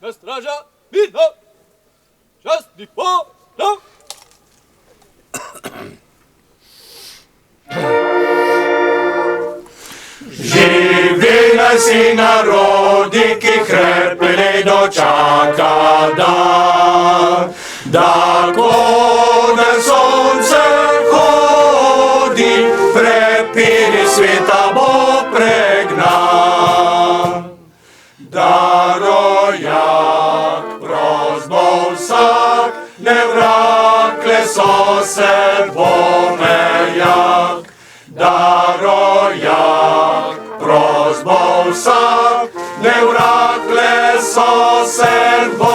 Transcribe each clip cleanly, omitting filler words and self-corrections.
na straža, vidno, častni porav. Živi naj si narodi, ki krepili dočaka dan, da kone sonce hodi, prepiri sveta bo pregnan. Da rojak prost bo vsak, ne vrakle sosed bo mejak. Da rojak prost bo vsak, ne vrakle sosed bo,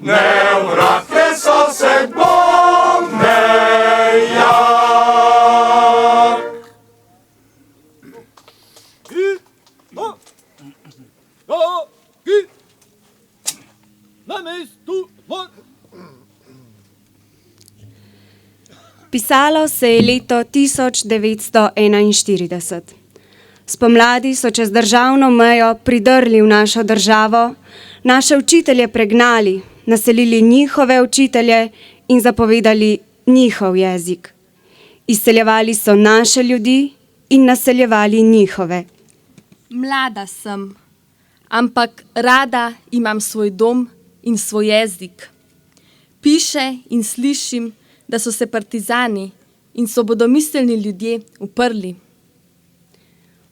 ne vrakle sosed bo mejak. Na mestu dvor. Pisalo se je leto 1941. Spomladi so čez državno mejo pridrli v našo državo, naše učitelje pregnali, naselili njihove učitelje in zapovedali njihov jezik. Izseljevali so naše ljudi in naseljevali njihove. Mlada sem, ampak rada imam svoj dom in svoj jezik. Piše in slišim, da so se partizani in svobodomiselni ljudje uprli.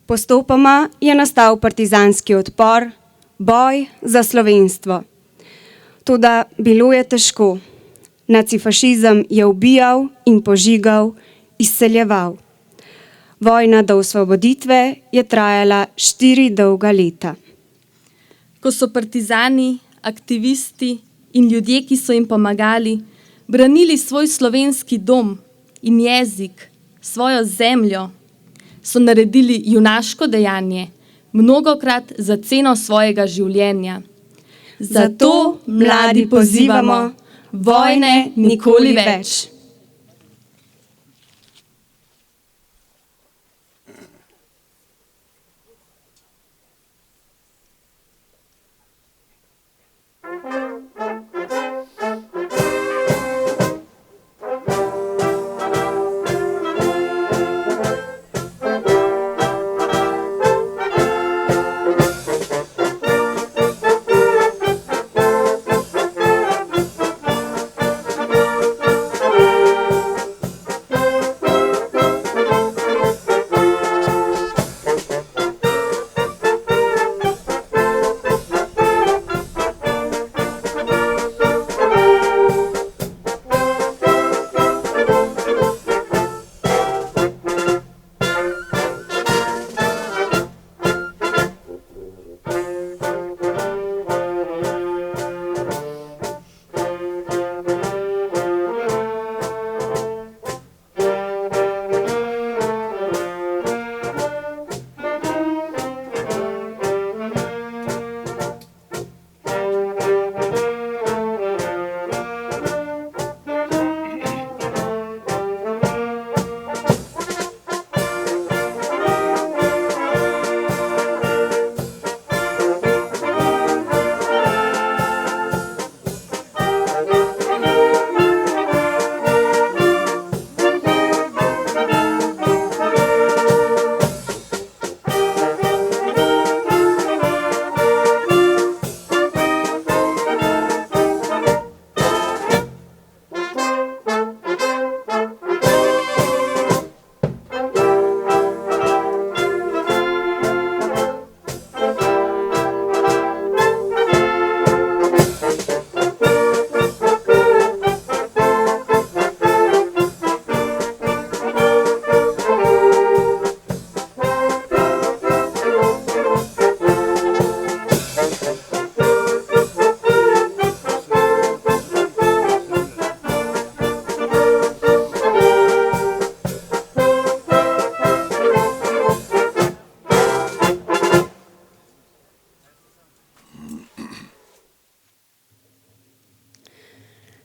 Postopoma je nastal partizanski odpor, boj za slovenstvo. Toda bilo je težko. Nacifašizem je ubijal in požigal, izseljeval. Vojna do osvoboditve je trajala 4 dolga leta. Ko so partizani, aktivisti in ljudje, ki so jim pomagali, branili svoj slovenski dom in jezik, svojo zemljo, so naredili junaško dejanje, mnogokrat za ceno svojega življenja. Zato mladi pozivamo, vojne nikoli več.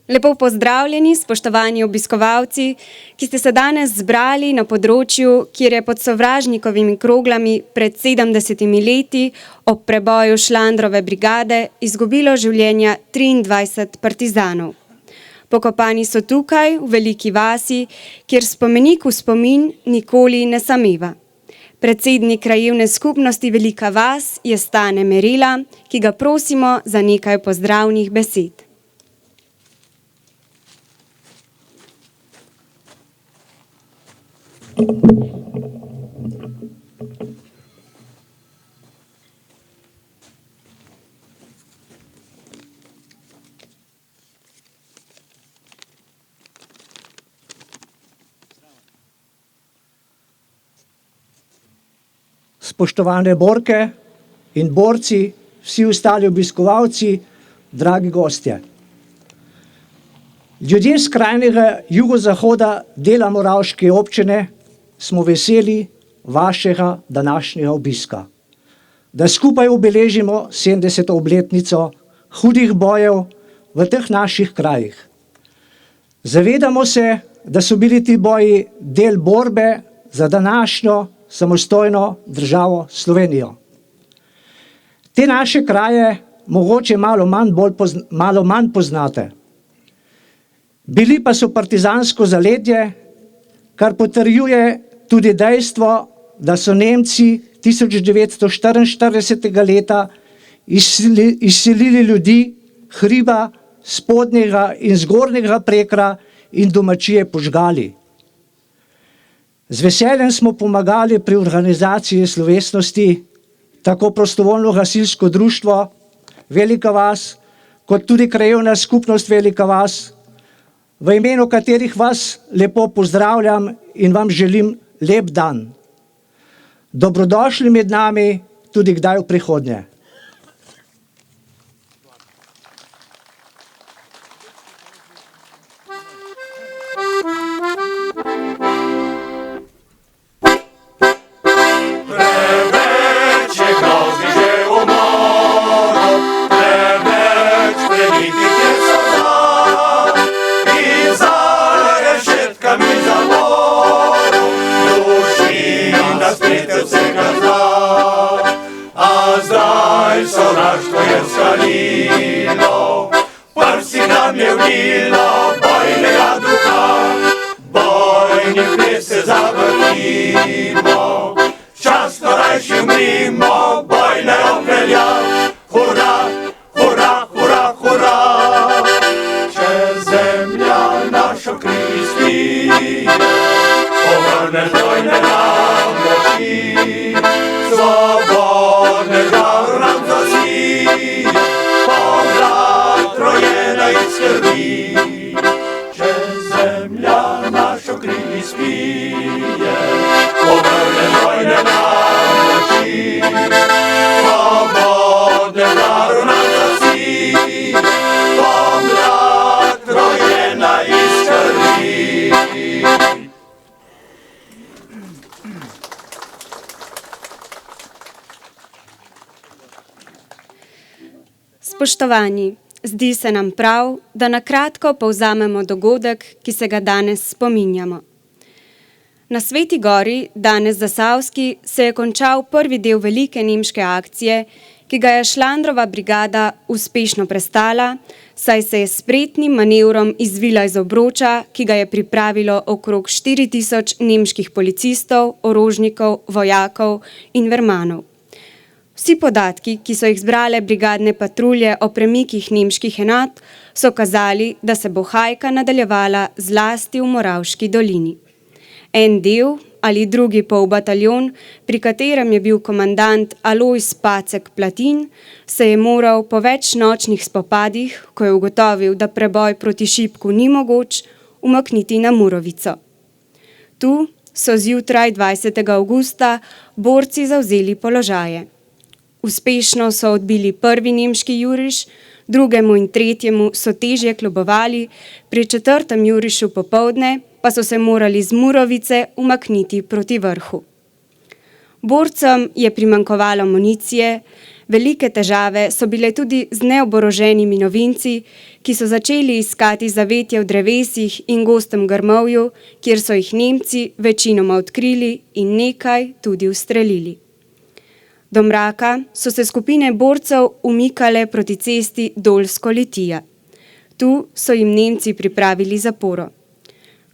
Lepo pozdravljeni, spoštovani obiskovalci, ki ste se danes zbrali na področju, kjer je pod sovražnikovimi kroglami pred 70 leti ob preboju Šlandrove brigade izgubilo življenja 23 partizanov. Pokopani so tukaj, v Veliki vasi, kjer spomenik v spomin nikoli ne sameva. Predsednik krajevne skupnosti Velika vas je Stane Merela, ki ga prosimo za nekaj pozdravnih besed. Spoštovane borke in borci, vsi ostali obiskovalci, dragi gostje. Ljudje z skrajnega jugozahoda dela Moravške občine smo veseli vašega današnjega obiska, da skupaj obeležimo 70. obletnico hudih bojev v teh naših krajih. Zavedamo se, da so bili ti boji del borbe za današnjo samostojno državo Slovenijo. Te naše kraje mogoče malo manj poznate. Bili pa so partizansko zaledje, kar potrjuje tudi dejstvo, da so Nemci 1944. leta izselili ljudi hriba, spodnjega in zgornjega Prekra in domačije požgali. Z veseljem smo pomagali pri organizaciji slovesnosti tako prostovoljno gasilsko društvo Velika vas, kot tudi krajevna skupnost Velika vas, v imenu katerih vas lepo pozdravljam in vam želim lep dan. Dobrodošli med nami tudi kdaj v prihodnje. Sovraštvo je skalilo, prsi nam je vlilo bojnega duha, bojni ples se zavrtimo, časno rajši umrimo, boj ne obvelja, hurra, hurra, hurra, hurra. Če zemlja našo kri spije, povrne dojne nam moči, svobodnega nam zasije, pomlad rojena iz krvi. Če zemlja našo kri spije, povrne dojne nam moči, svobodnega nam zasije, pomlad rojena iz krvi. Spoštovani, zdi se nam prav, da na kratko povzamemo dogodek, ki se ga danes spominjamo. Na Sveti gori, danes Zasavski, se je končal prvi del velike nemške akcije, ki ga je Šlandrova brigada uspešno prestala, saj se je s spretnim manevrom izvila iz obroča, ki ga je pripravilo okrog 4000 nemških policistov, orožnikov, vojakov in vermanov. Vsi podatki, ki so jih zbrale brigadne patrulje o premikih nemških enot, so kazali, da se bo hajka nadaljevala zlasti v Moravški dolini. En del ali drugi polbataljon, pri katerem je bil komandant Alojz Pacek Platin, se je moral po več nočnih spopadih, ko je ugotovil, da preboj proti Šipku ni mogoč, umakniti na Murovico. Tu so zjutraj 20. avgusta borci zavzeli položaje. Uspešno so odbili prvi nemški juriš, drugemu in tretjemu so težje kljubovali, pri četrtem jurišu popoldne pa so se morali z Murovice umakniti proti vrhu. Borcem je primanjkovalo municije, velike težave so bile tudi z neoboroženimi novinci, ki so začeli iskati zavetje v drevesih in gostem grmovju, kjer so jih Nemci večinoma odkrili in nekaj tudi ustrelili. Do mraka so se skupine borcev umikale proti cesti Dolsko-Litija. Tu so jim Nemci pripravili zaporo.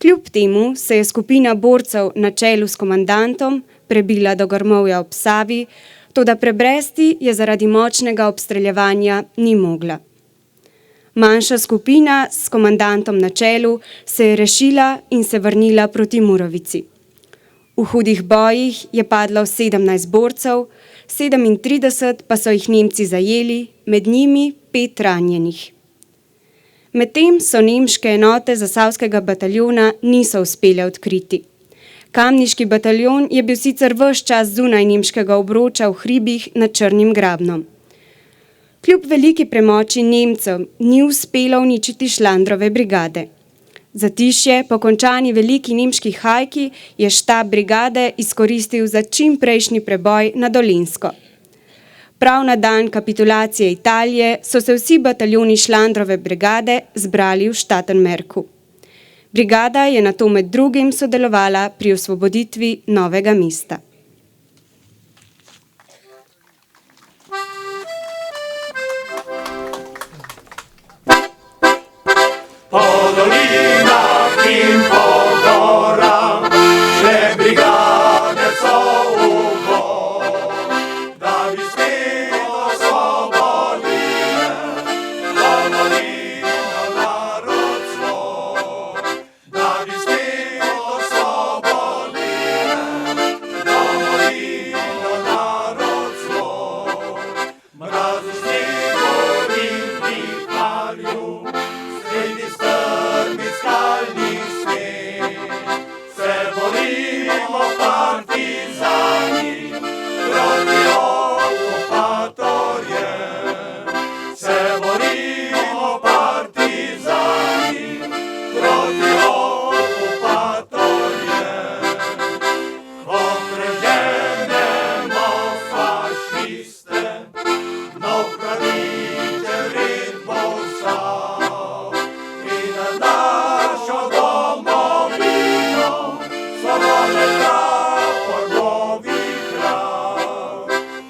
Kljub temu se je skupina borcev na čelu s komandantom prebila do grmovja ob Savi, toda prebresti je zaradi močnega obstreljevanja ni mogla. Manjša skupina s komandantom na čelu se je rešila in se vrnila proti Murovici. V hudih bojih je padlo 17 borcev, 37 pa so jih Nemci zajeli, med njimi 5 ranjenih. Medtem so nemške enote zasavskega bataljona niso uspele odkriti. Kamniški bataljon je bil sicer ves čas zunaj nemškega obroča v hribih nad Črnim grabnom. Kljub veliki premoči Nemcev ni uspelo uničiti Šlandrove brigade. Zatišje po končani veliki nemški hajki je štab brigade izkoristil za čim prejšnji preboj na Dolenjsko. Prav na dan kapitulacije Italije so se vsi bataljoni Šlandrove brigade zbrali v Štatenmerku. Brigada je nato med drugim sodelovala pri osvoboditvi Novega mesta. Po dolinah in po gorah še brigade so v boj, da bi spet osvobodile domovino narod svoj, da bi spet osvobodile domovino narod svoj. Mrazu, snegu in viharju sredi strmih skalnih stен se borimo partizani proti okupatorjem. Se borimo partizani proti okupatorjem. Ko preženemo fašiste, nov pravičen red bo stal in nad našo domovino svobodne prapor bo vihral.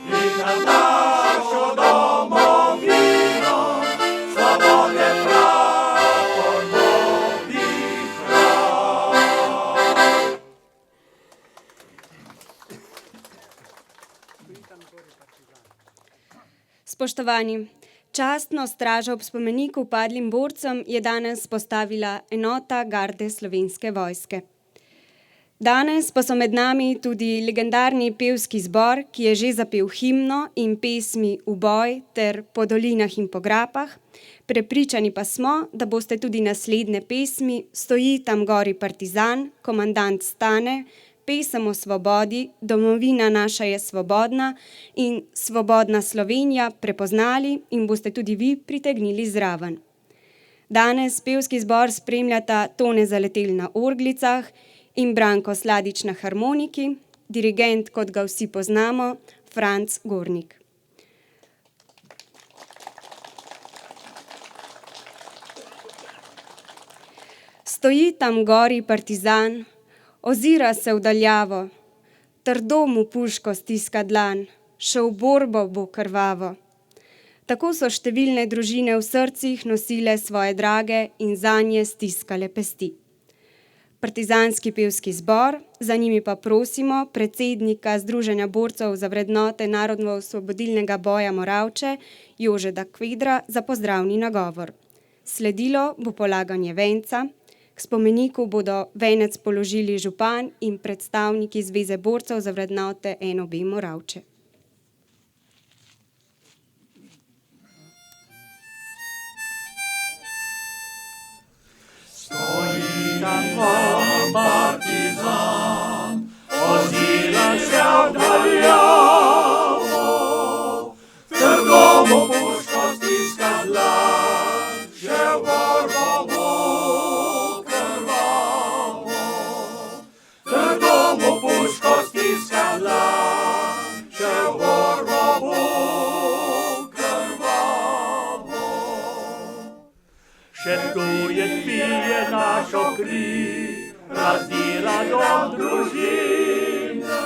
In nad našo domovino svobodne prapor bo vihral. Spoštovani, častno stražo ob spomeniku padlim borcem je danes postavila enota garde Slovenske vojske. Danes pa so med nami tudi legendarni pevski zbor, ki je že zapel himno in pesmi V boj ter Po dolinah in po grapah. Prepričani pa smo, da boste tudi naslednje pesmi Stoji tam gori partizan, Komandant stane, Pesem o svobodi, Domovina naša je svobodna in Svobodna Slovenija prepoznali in boste tudi vi pritegnili zraven. Danes pevski zbor spremljata Tone Zaletel na orglicah in Branko Sladič na harmoniki, dirigent, kot ga vsi poznamo, Franc Gornik. Stoji tam gori partizan, ozira se v daljavo, trdo mu puško stiska dlan, še v borbo bo krvavo. Tako so številne družine v srcih nosile svoje drage in zanje stiskale pesti. Partizanski pevski zbor, za njimi pa prosimo predsednika Združenja borcev za vrednote narodno-osvobodilnega boja Moravče, Jožeta Kvedra, za pozdravni nagovor. Sledilo bo polaganje venca. K spomeniku bodo venec položili župan in predstavniki Zveze borcev za vrednote NOB Moravče. Stoji tam partizan, ozira se v daljavo, trdo mu puško stiska dlan, še v borbo bo krvavo. Trdo mu puško stiska dlan, še ujed pije našo kri, razdela dom družine.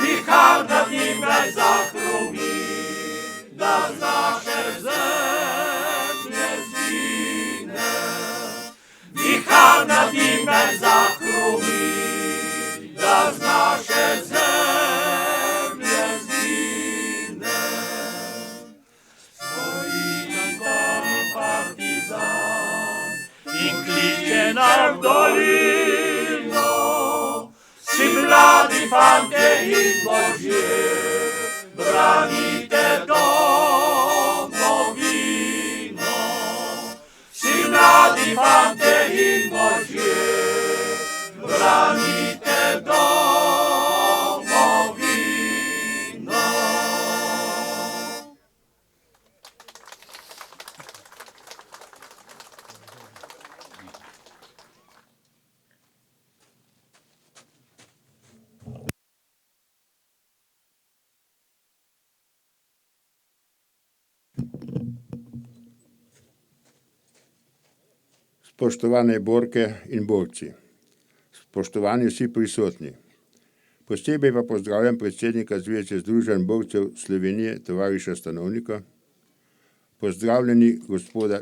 Vihar nad njime zahrumi, da z naše zemlje zgine. Vihar nad njime zahrumi, da z naše zemlje zgine. Stoji stari partizan in kliče nam v dolino. Si mladi fantje in možje, branite domovino. Si mladi fantje in možje, branite domovino. Spoštovane borke in borci, spoštovani vsi prisotni. Posebej pa pozdravljam predsednika Zveze združenj borcev Slovenije, tovariša Stanovnika. Pozdravljeni gospoda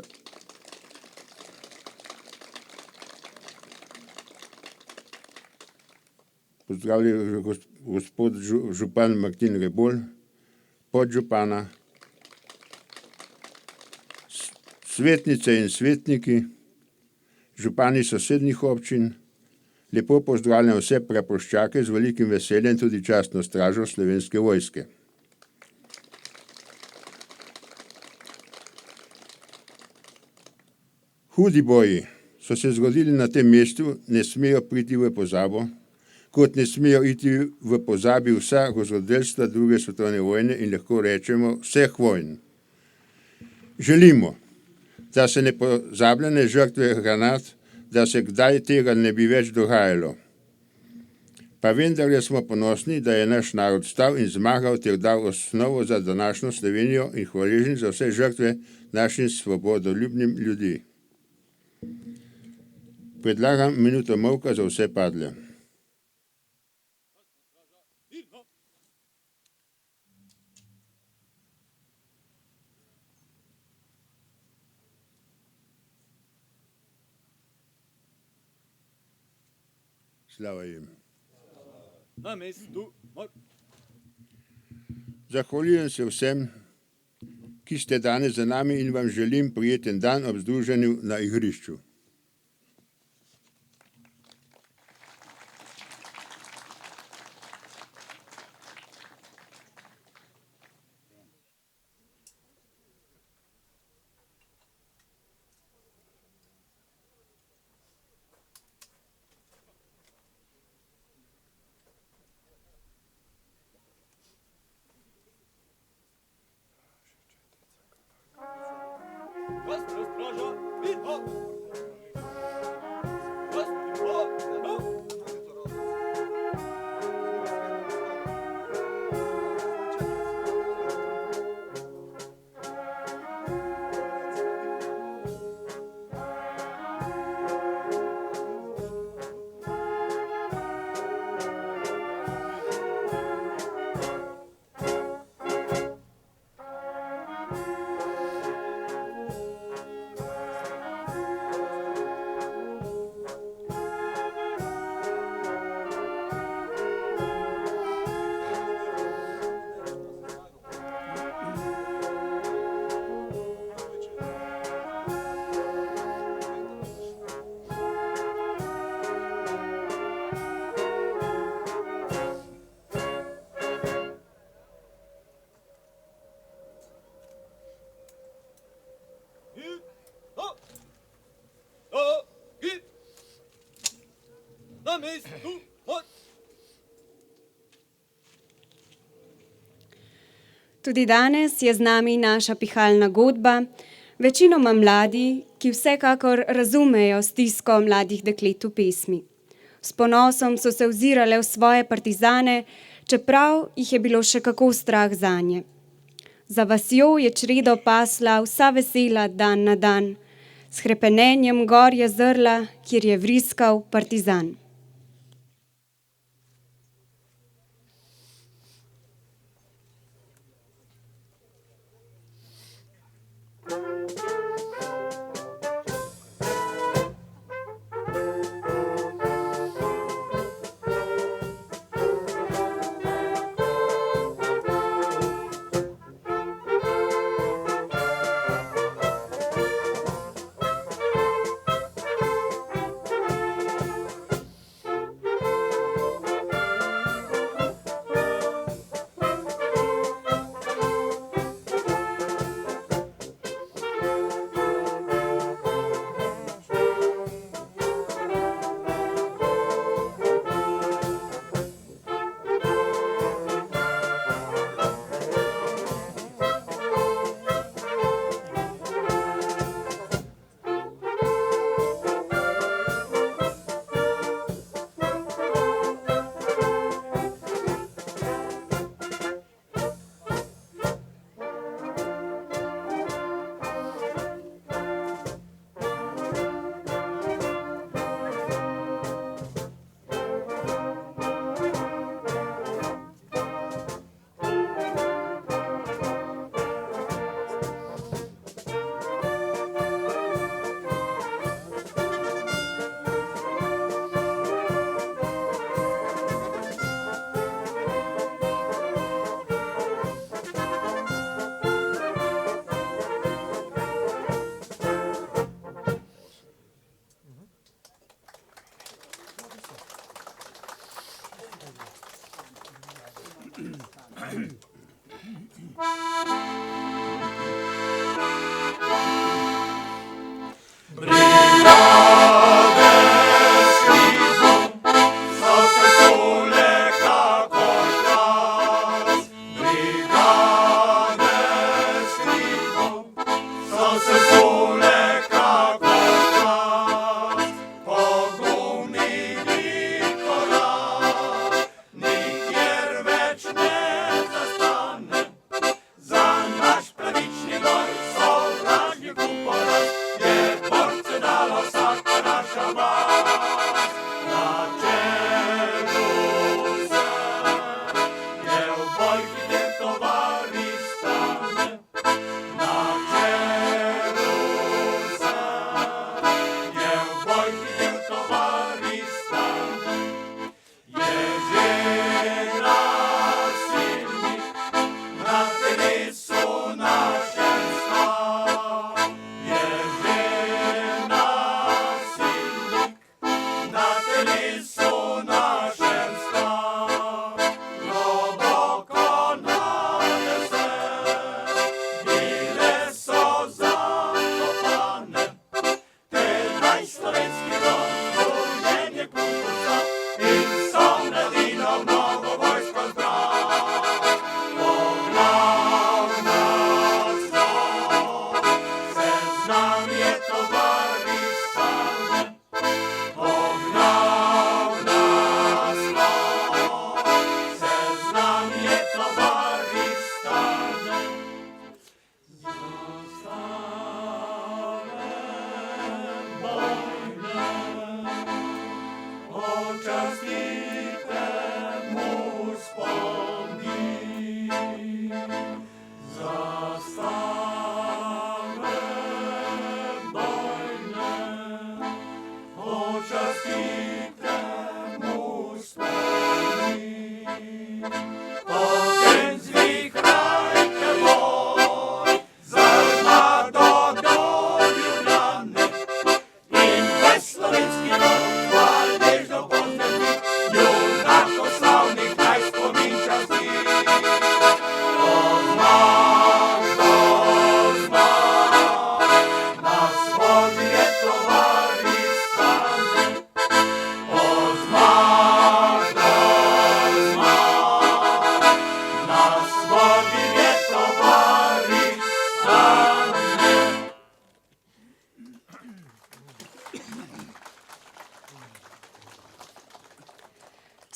gospod župan Martin Rebolj, podžupana, svetnice in svetniki, župani sosednjih občin, lepo pozdravljam vse praporščake z velikim veseljem tudi častno stražo Slovenske vojske. Hudi boji so se zgodili na tem mestu, ne smejo priti v pozabo, kot ne smejo iti v pozabi vsa grozodejstva druge svetovne vojne in lahko rečemo vseh vojn. Želimo, da se nepozabljene žrtve granat, da se kdaj tega ne bi več dogajalo. Pa vendar smo ponosni, da je naš narod stal in zmagal ter dal osnovo za današnjo Slovenijo in hvaležni za vse žrtve našim svobodoljubnim ljudi. Predlagam minuto molka za vse padle. Slava jim. Na mestu mor. Zahvaljujem se vsem, ki ste danes za nami in vam želim prijeten dan ob združenju na igrišču. Jasna straža, vidno. Jasni bo, no. Na mestu mor. Tudi danes je z nami naša pihalna godba, večinoma mladi, ki vsekakor razumejo stisko mladih deklet v pesmi. S ponosom so se ozirale v svoje partizane, čeprav jih je bilo še kako strah zanje. Za vasjo je čredo pasla vsa vesela dan na dan, s hrepenenjem gor je zrla, kjer je vriskal partizan.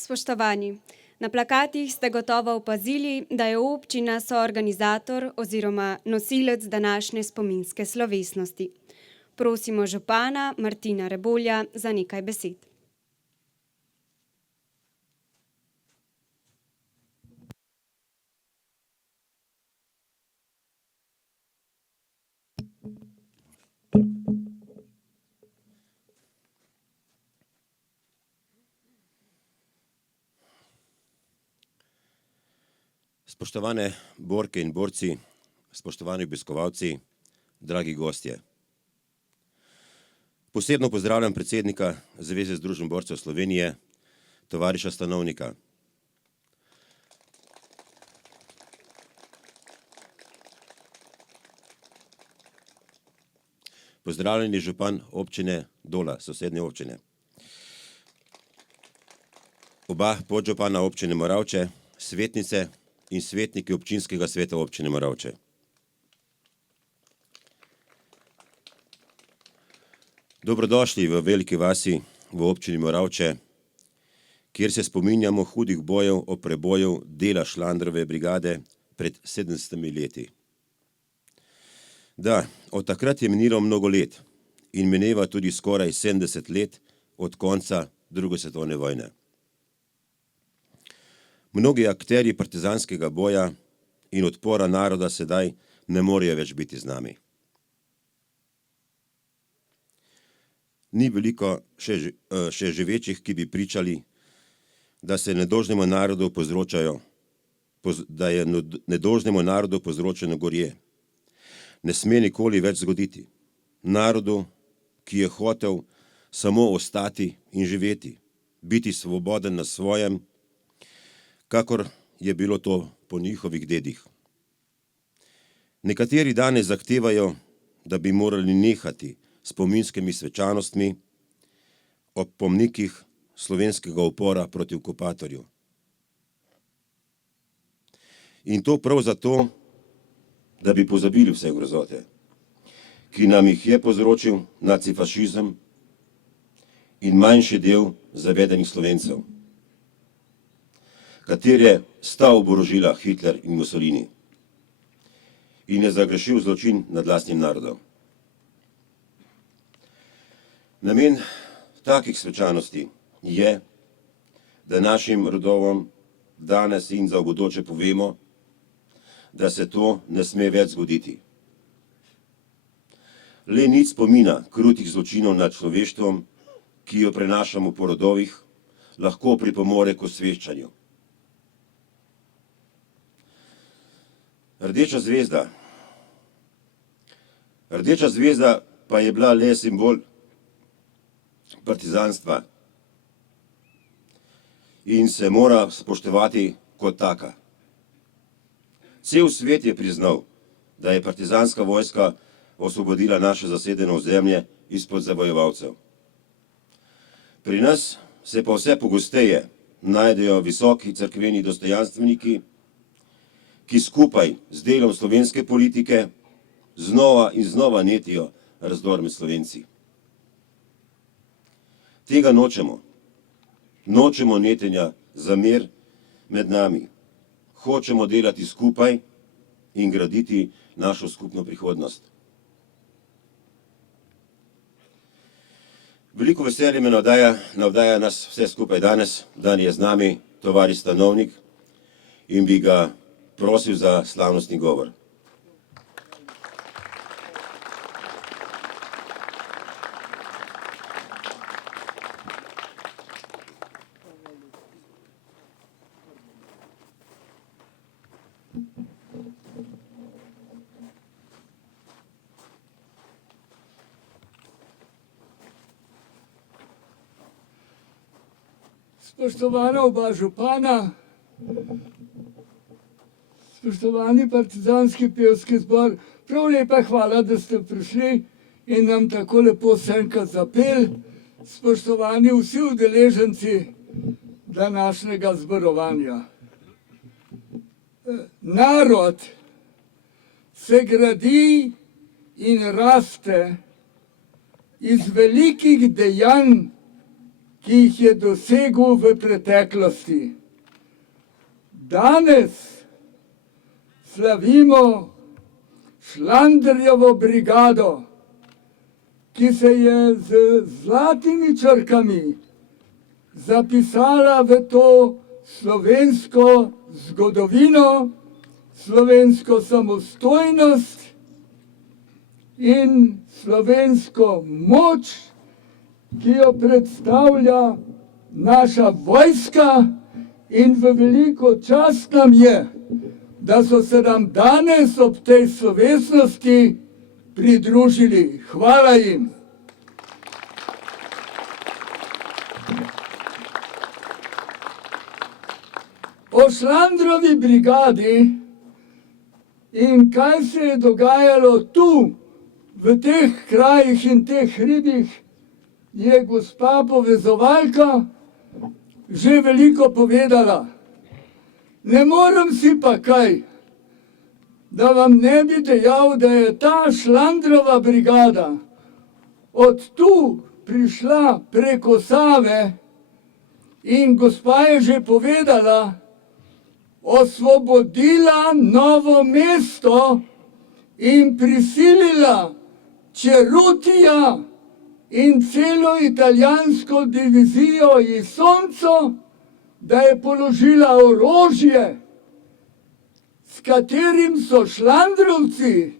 Spoštovani, na plakatih ste gotovo opazili, da je občina soorganizator oziroma nosilec današnje spominske slovesnosti. prosimo župana Martina Rebolja za nekaj besed. Spoštovane borke in borci, spoštovani obiskovalci, dragi gostje. Posebno pozdravljam predsednika Zveze združenj borcev Slovenije, tovariša Stanovnika. Pozdravljeni župan občine Dola, sosednje občine. Oba podžupana občine Moravče, svetnice in svetniki občinskega sveta občine Moravče. Dobrodošli v Veliki vasi v občini Moravče, kjer se spominjamo hudih bojev o preboju dela Šlandrove brigade pred 700 leti. Da, od takrat je minilo mnogo let in mineva tudi skoraj 70 let od konca druge svetovne vojne. Mnogi akterji partizanskega boja in odpora naroda sedaj ne morejo več biti z nami. Ni veliko še živečih, ki bi pričali, da se nedolžnemu narodu povzročeno gorje. Ne sme nikoli več zgoditi. Narodu, ki je hotel samo ostati in živeti, biti svoboden na svojem, kakor je bilo to po njihovih dedih. Nekateri danes zahtevajo, da bi morali nehati spominskimi svečanostmi ob pomnikih slovenskega upora proti okupatorju. In to prav zato, da bi pozabili vse grozote, ki nam jih je povzročil nacifašizem in manjši del zavedenih Slovencev, katere sta oborožila Hitler in Mussolini in je zagrešil zločin nad lastnim narodom. Namen takih svečanosti je, da našim rodovom danes in za v bodoče povemo, da se to ne sme več zgoditi. Le nič spomina krutih zločinov nad človeštvom, ki jo prenašamo po rodovih, lahko pripomore k osveščanju. Rdeča zvezda pa je bila le simbol partizanstva in se mora spoštovati kot taka. Cel svet je priznal, da je partizanska vojska osvobodila naše zasedeno ozemlje izpod zavojevalcev. Pri nas se pa vse pogosteje najdejo visoki cerkveni dostojanstveniki, ki skupaj z delom slovenske politike znova in znova netijo razdor med Slovenci. Tega nočemo. Nočemo netenja zamer med nami. Hočemo delati skupaj in graditi našo skupno prihodnost. Veliko veselje me navdaja nas vse skupaj danes, dan je z nami tovariš Stanovnik in bi ga prosil za slavnostni govor. Spoštovana oba župana, spoštovani partizanski pevski zbor, prav lepa hvala, da ste prišli in nam tako lepo senka zapel. Spoštovani vsi udeleženci današnjega zborovanja. Narod se gradi in raste iz velikih dejanj, ki jih je dosegel v preteklosti. Danes slavimo Šlandrjevo brigado, ki se je z zlatimi črkami zapisala v to slovensko zgodovino, slovensko samostojnost in slovensko moč, ki jo predstavlja naša vojska, in v veliko čast nam je, da so se nam danes ob tej slovesnosti pridružili. Hvala jim. O Šlandrovi brigadi in kaj se je dogajalo tu, v teh krajih in teh hribih, je gospa povezovalka že veliko povedala. Ne morem si pa kaj, da vam ne bi dejal, da je ta Šlandrova brigada od tu prišla preko Save in gospa je že povedala, osvobodila Novo mesto in prisilila Čerutija in celo italijansko divizijo Isonco, da je položila orožje, s katerim so Šlandrovci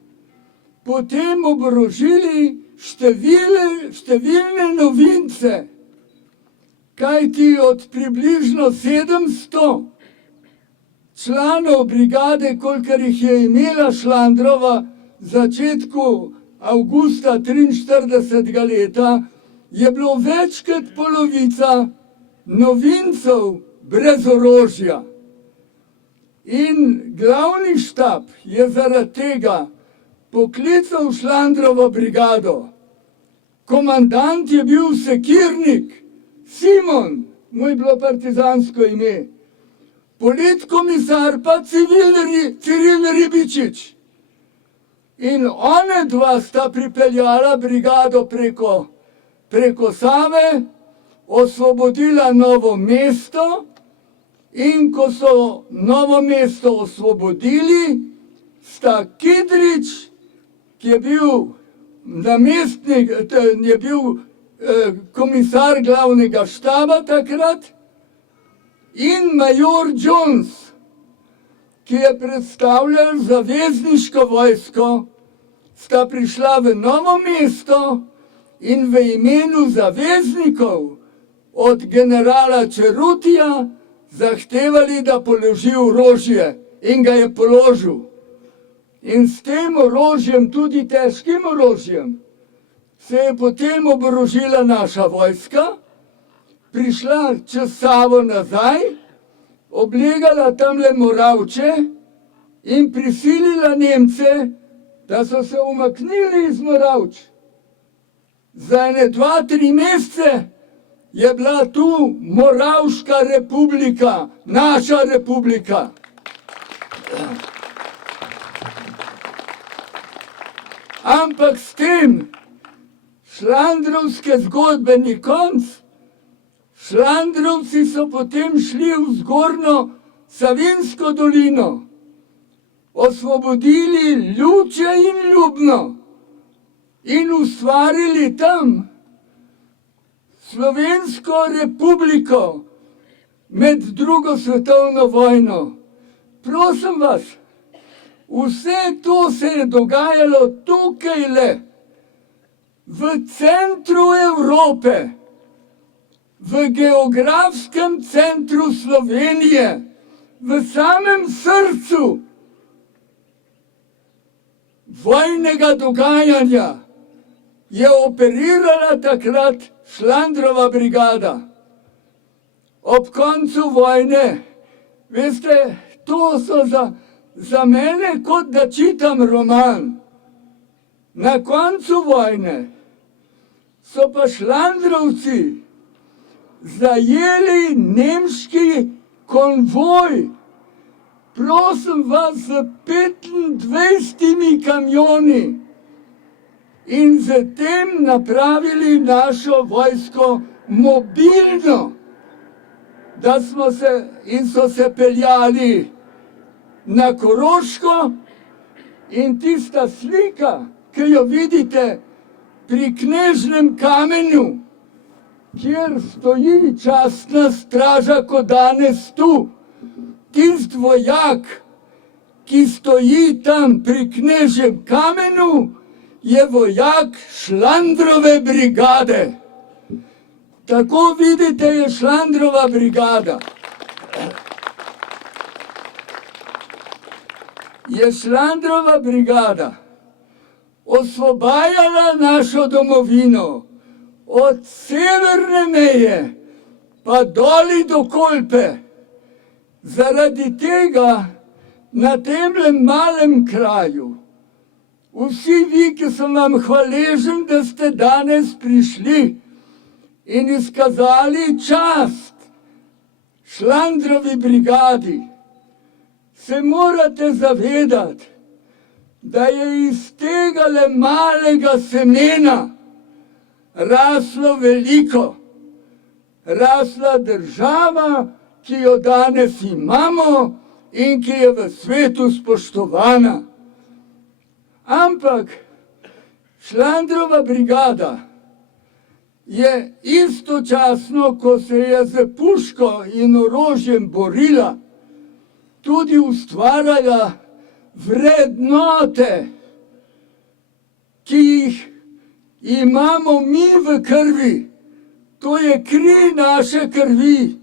potem oborožili številne novince, kajti od približno 700 članov brigade, kolikor jih je imela Šlandrova v začetku avgusta 43. leta, je bilo več kot polovica novincev brez orožja. In glavni štab je zaradi tega poklical Šlandrovo brigado. Komandant je bil sekirnik Simon, mu je bilo partizansko ime. Politkomisar pa Ciril Ribičič. In one dva sta pripeljala brigado preko Save, osvobodila Novo mesto, in ko so Novo mesto osvobodili, sta Kidrič, ki je bil namestnik, je bil komisar glavnega štaba takrat, in major Jones, ki je predstavljal zavezniško vojsko, sta prišla v Novo mesto in v imenu zaveznikov od generala Čerutija zahtevali, da položi orožje, in ga je položil. In s tem orožjem, tudi težkim orožjem, se je potem oborožila naša vojska, prišla čez Savo nazaj, oblegala tamle Moravče in prisilila Nemce, da so se umaknili iz Moravč. Za ene 2-3 mesece je bila tu Moravška republika, naša republika. Ampak s tem šlandrovske zgodbe ni konc. Šlandrovci so potem šli v zgornjo Savinjsko dolino, osvobodili Ljuče in Ljubno in ustvarili tam Slovensko republiko med drugo svetovno vojno. Prosim vas, vse to se je dogajalo tukajle, v centru Evrope, v geografskem centru Slovenije, v samem srcu vojnega dogajanja je operirala takrat Šlandrova brigada. Ob koncu vojne, veste, to so za mene kot da čitam roman. Na koncu vojne so pa Šlandrovci zajeli nemški konvoj, prosim vas, z 25 kamioni in z tem napravili našo vojsko mobilno, da so se peljali na Koroško, in tista slika, ki jo vidite pri Knežnem kamenju, kjer stoji častna straža, kot danes tu. Tisti vojak, ki stoji tam pri Knežjem kamenju, je vojak Šlandrove brigade. Tako vidite, je Šlandrova brigada. Je Šlandrova brigada osvobajala našo domovino od severne meje pa doli do Kolpe. Zaradi tega na temle malem kraju vsi vi, ki sem vam hvaležen, da ste danes prišli in izkazali čast Šlandrovi brigadi, se morate zavedati, da je iz tega le malega semena raslo veliko, rasla država, ki jo danes imamo in ki je v svetu spoštovana. Ampak Šlandrova brigada je istočasno, ko se je z puško in orožjem borila, tudi ustvarjala vrednote, ki jih imamo mi v krvi. To je kri naše krvi.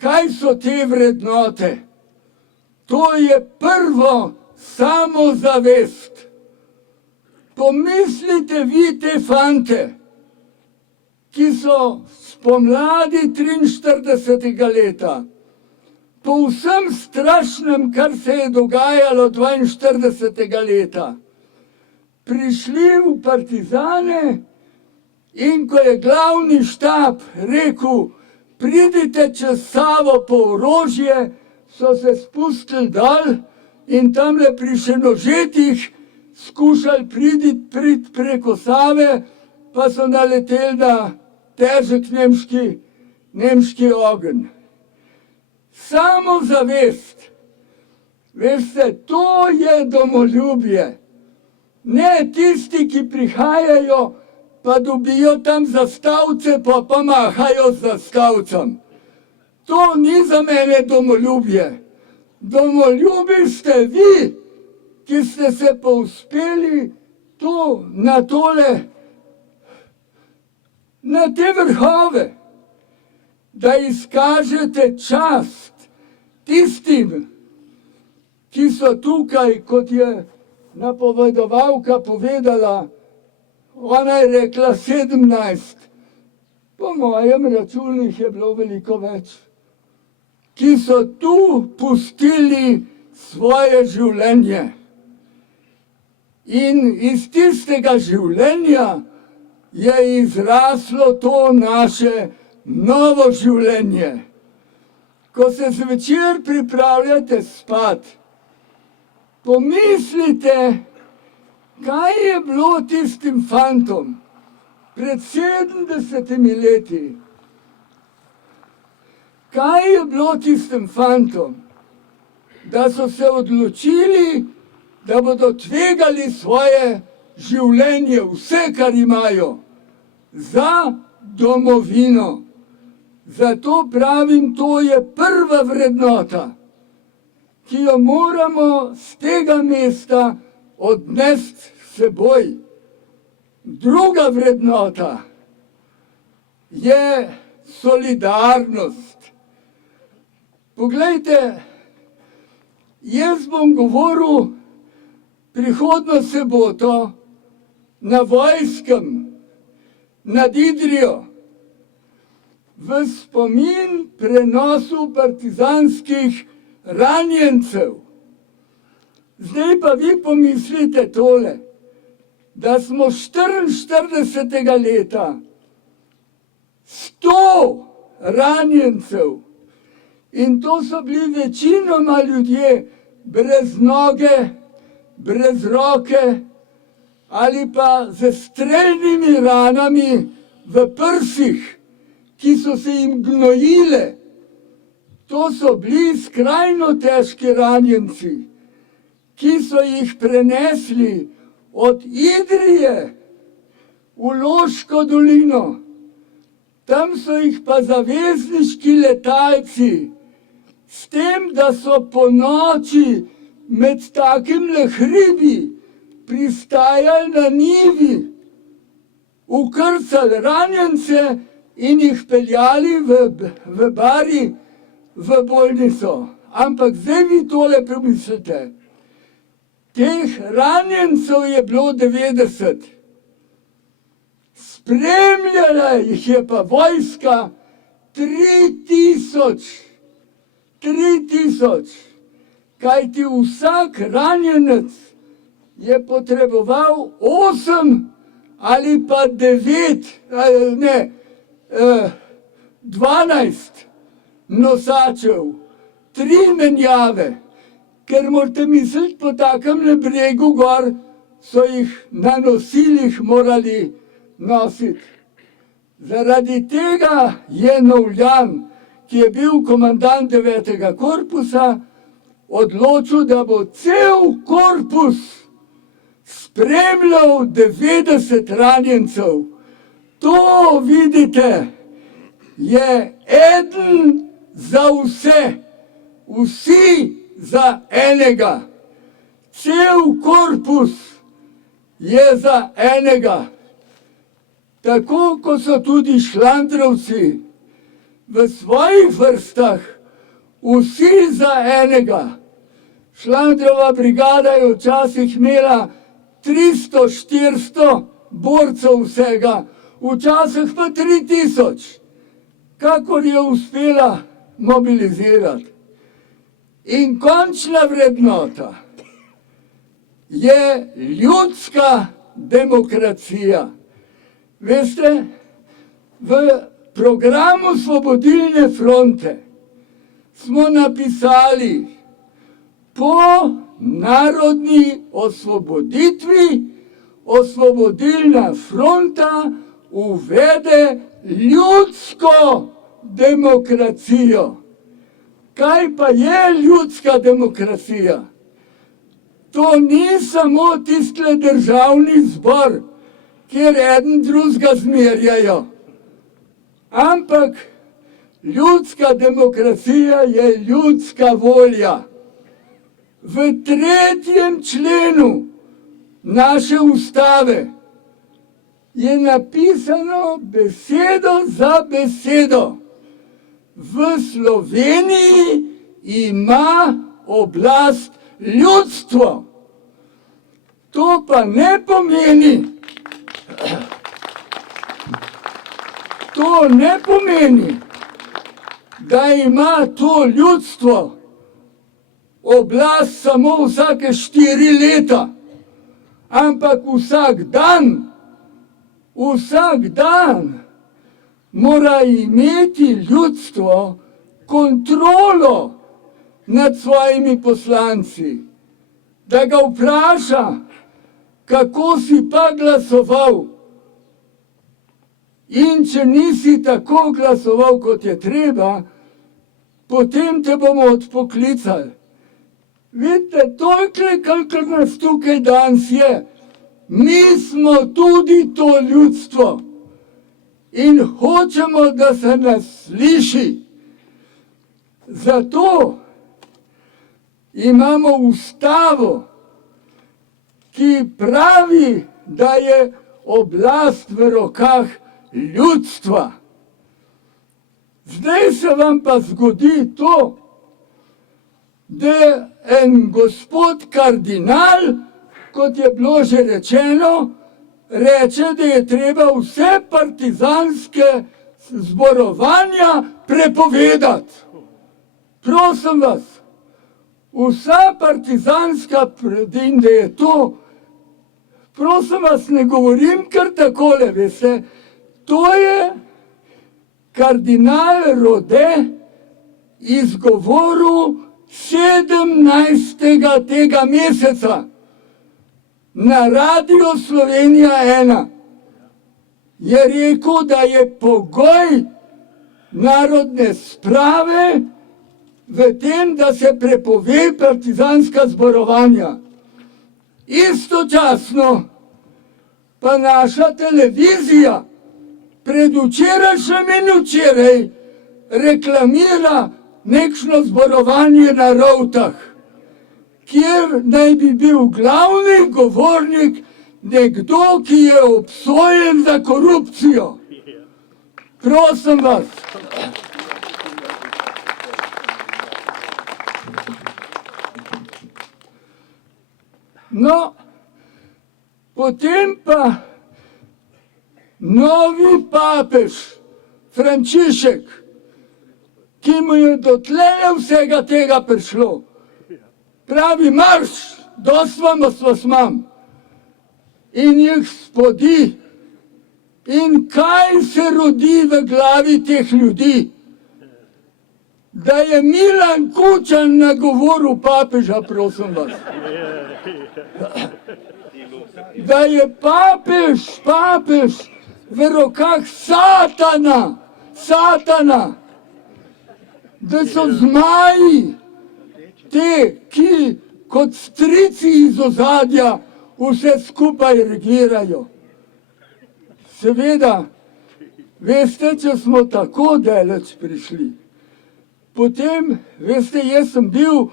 Kaj so te vrednote? To je prvo samozavest. Pomislite vi te fante, ki so spomladi 43. leta, po vsem strašnem, kar se je dogajalo 42. leta, prišli v partizane in ko je glavni štab rekel, pridite čez Savo po orožje, so se spustili dol in tamle pri Šenožetih skušali priti preko Save, pa so naleteli na težek nemški ogenj. Samozavest, veste, to je domoljubje. Ne tisti, ki prihajajo, pa dobijo tam zastavce, pa mahajo z zastavcem. To ni za mene domoljubje. Domoljubi ste vi, ki ste se povzpeli to, na tole, na te vrhove, da izkažete čast tistim, ki so tukaj, kot je napovedovalka povedala, ona je rekla 17, po mojem računu jih je bilo veliko več, ki so tu pustili svoje življenje. In iz tistega življenja je izraslo to naše novo življenje. Ko se zvečer pripravljate spat, pomislite, kaj je bilo tistim fantom pred 70 leti. Kaj je bilo tistim fantom, da so se odločili, da bodo tvegali svoje življenje, vse, kar imajo, za domovino. Zato pravim, to je prva vrednota, ki jo moramo z tega mesta odnesti seboj. Druga vrednota je solidarnost. Poglejte, jaz bom govoril prihodnjo soboto na Vojskem, nad Idrijo, v spomin prenosu partizanskih ranjencev. Zdaj pa vi pomislite tole, da smo 44. leta 100 ranjencev in to so bili večinoma ljudje brez noge, brez roke ali pa z strelnimi ranami v prsih, ki so se jim gnojile. To so bili skrajno težki ranjenci, ki so jih prenesli od Idrije v Loško dolino. Tam so jih pa zavezniški letalci, s tem, da so po noči med takimle hribi pristajali na njivi, ukrcali ranjence in jih peljali v Bari v bolnico. Ampak zdaj vi tole pomislite. Teh ranjencev je bilo 90. Spremljala jih je pa vojska 3000. 3000. Kajti vsak ranjenec je potreboval 8 ali pa 9, ne, 12 nosačev, 3 menjave. Ker morate misliti, po takem bregu gor so jih na nosilih morali nositi. Zaradi tega je Novljan, ki je bil komandant 9. korpusa, odločil, da bo cel korpus spremljal 90 ranjencev. To, vidite, je eden za vse, vsi za enega. Cel korpus je za enega. Tako kot so tudi šlandrovci v svojih vrstah, vsi za enega. Šlandrova brigada je včasih imela 300-400 borcev vsega, včasih pa 3000, kakor je uspela mobilizirati. In končna vrednota je ljudska demokracija. Veste, v programu Osvobodilne fronte smo napisali: po narodni osvoboditvi Osvobodilna fronta uvede ljudsko demokracijo. Kaj pa je ljudska demokracija? To ni samo tistle državni zbor, kjer eden drugega zmerjajo. Ampak ljudska demokracija je ljudska volja. V 3. členu naše ustave je napisano besedo za besedo: v Sloveniji ima oblast ljudstvo. To pa ne pomeni, da ima to ljudstvo oblast samo vsake 4 leta, ampak vsak dan mora imeti ljudstvo kontrolo nad svojimi poslanci, da ga vpraša, kako si pa glasoval. In če nisi tako glasoval, kot je treba, potem te bomo odpoklicali. Vidite, tolikle, kakor nas tukaj danes je, mi smo tudi to ljudstvo in hočemo, da se nas sliši. Zato imamo ustavo, ki pravi, da je oblast v rokah ljudstva. Zdaj se vam pa zgodi to, da en gospod kardinal, kot je bilo že rečeno, reče, da je treba vse partizanske zborovanja prepovedati. Prosim vas, vsa partizanska, in da je to, prosim vas, ne govorim kar takole, veste, to je kardinal Rode izgovoril 17. tega meseca na Radio Slovenija 1. Je rekel, da je pogoj narodne sprave v tem, da se prepove partizanska zborovanja. Istočasno pa naša televizija predvčerajšnjem in včeraj reklamira nekšno zborovanje na Rovtah, kjer naj bi bil glavni govornik nekdo, ki je obsojen za korupcijo. Prosim vas. No, potem pa novi papež, Frančišek, ki mu je dotlej vsega tega prišlo, pravi marš, dosti vas imam, in jih spodi. In kaj se rodi v glavi teh ljudi? Da je Milan Kučan nagovoril papeža, prosim vas. Da je papež v rokah satana, da so zmaji, te, ki kot strici iz ozadja vse skupaj regirajo. Seveda, veste, če smo tako daleč prišli, potem, veste, jaz sem bil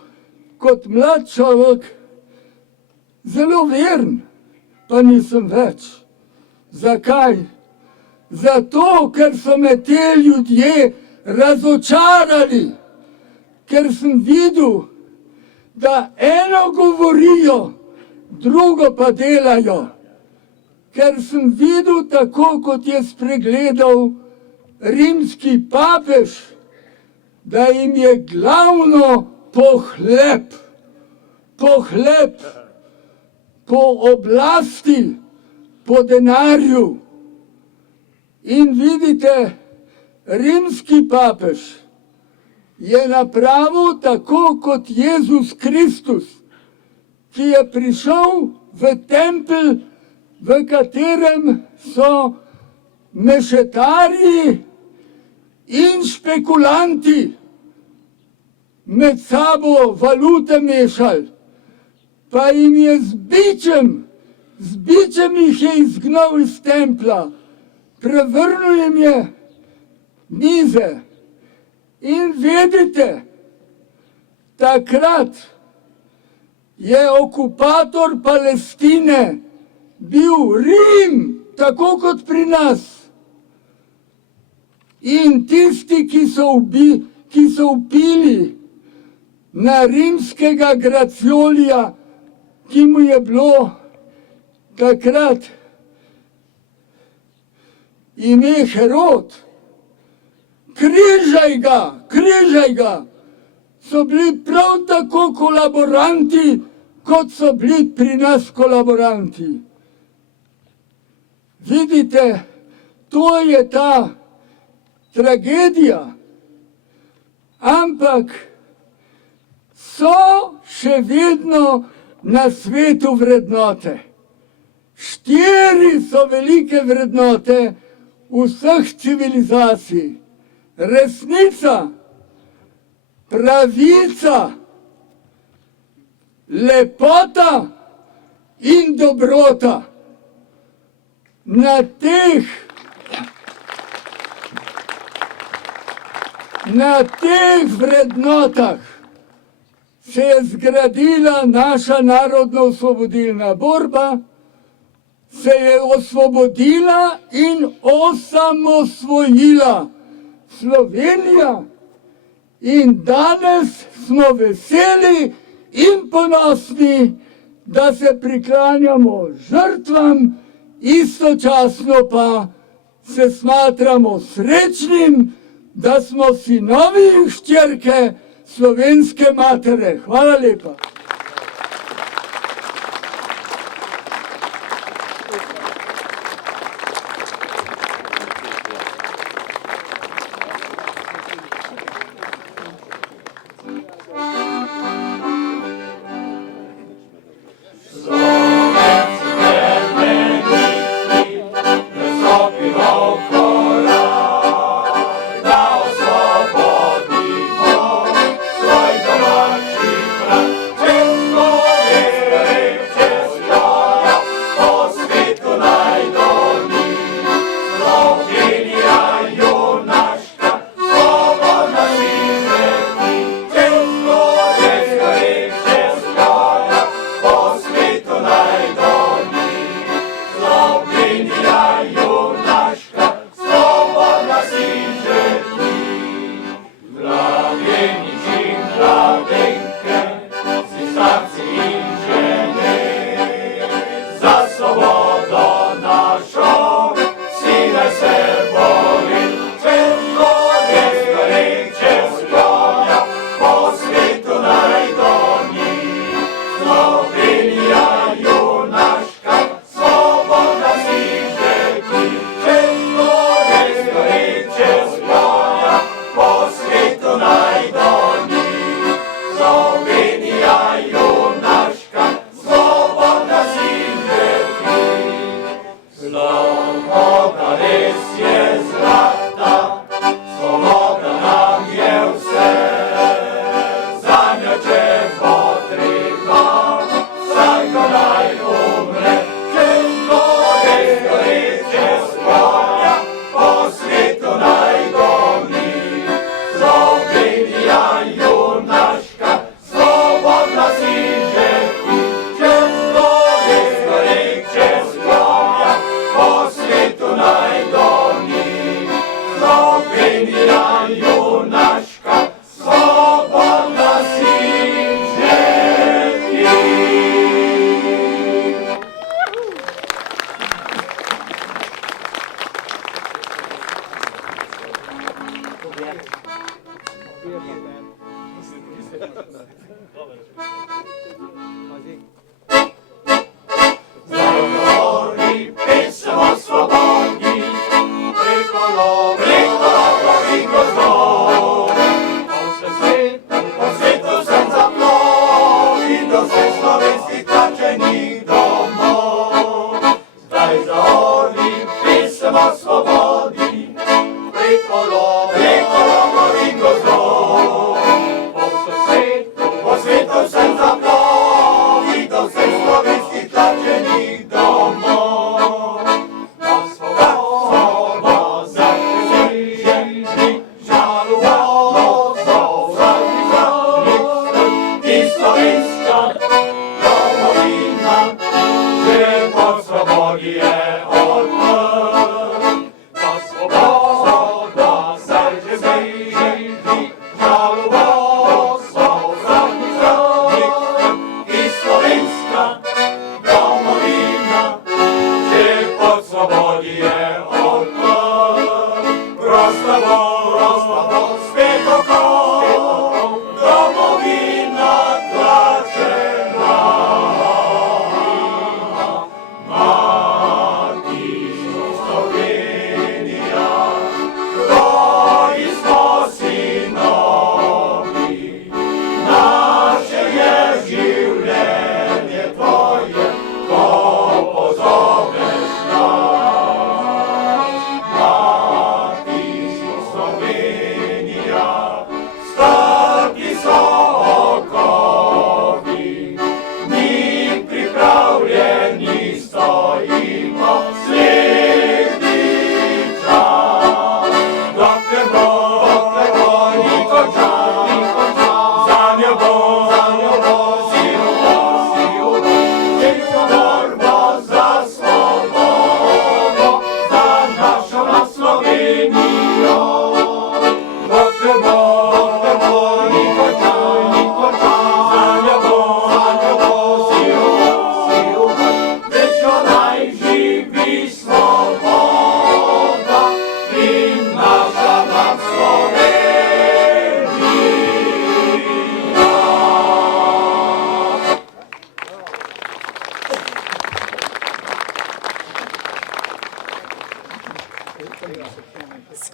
kot mlad človek zelo veren, pa nisem več. Zakaj? Zato, ker so me te ljudje razočarali, ker sem videl, da eno govorijo, drugo pa delajo. Ker sem videl, tako kot je spregledal rimski papež, da jim je glavno pohlep, po oblasti, po denarju. In vidite, rimski papež je napravil tako kot Jezus Kristus, ki je prišel v tempelj, v katerem so mešetarji in špekulanti med sabo valute mešali, pa jim je z bičem jih je izgnal iz templa, prevrnil jim je mize. In vedite, takrat je okupator Palestine bil Rim, tako kot pri nas. In tisti, ki so vpili na rimskega Graciolija, ki mu je bilo takrat ime Herod, križaj ga, so bili prav tako kolaboranti, kot so bili pri nas kolaboranti. Vidite, to je ta tragedija, ampak so še vedno na svetu vrednote. 4 so velike vrednote vseh civilizacij. Resnica, pravica, lepota in dobrota. Na teh vrednotah se je zgradila naša narodno-osvobodilna borba, se je osvobodila in osamosvojila Slovenija in danes smo veseli in ponosni, da se priklanjamo žrtvam, istočasno pa se smatramo srečnim, da smo sinovi in hčerke slovenske matere. Hvala lepa. Svoj domači brat,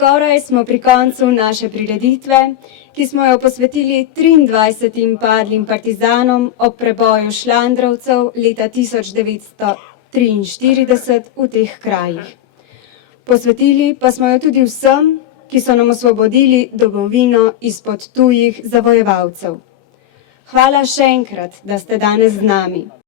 Skoraj smo pri koncu naše prireditve, ki smo jo posvetili 23 padlim partizanom ob preboju šlandrovcev leta 1943 v teh krajih. Posvetili pa smo jo tudi vsem, ki so nam osvobodili domovino izpod tujih zavojevalcev. Hvala še enkrat, da ste danes z nami.